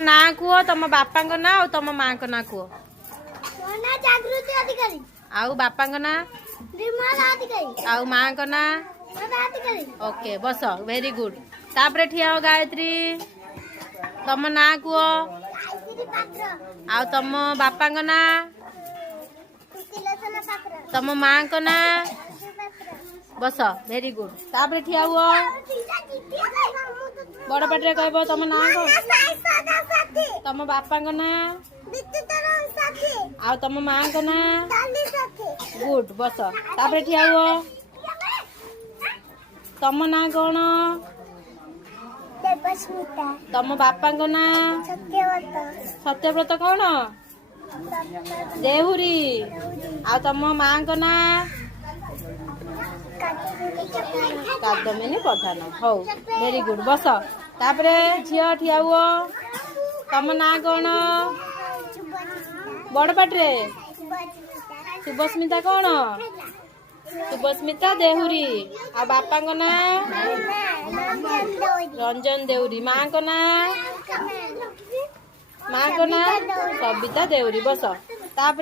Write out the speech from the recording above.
ना कुह तुम बापा ना और तुम माँ को ना कुह जागृति अधिकारी आउ बापा ना निर्मला अधिकारी आउ माँ को ना अधिकारी ओके बस वेरी गुड तापरे ठिया हो गायत्री तुम ना कुह आउ तुम बापा ना तुम माँ को ना बस वेरी गुड तापरे ठिया हुआ बड़ पाटे कहब तुम ना को तुम बापा ना आउ तुम माँ को ना गुड बस तापरे ठिया हुआ तुम ना कौन तुम बापा को ना सत्यव्रत कौन देहुरी आ तुम माँ को ना कादमिनी पठान हौ वेरी गुड बस तापरे झियो ठिया हुआ तुम ना कौन बड़ पाटे शुभस्मिता कौन शुभस्मिता देहुरी आ बापा को ना रंजन देउरी माँ को ना सबिता देउरी बस तापरे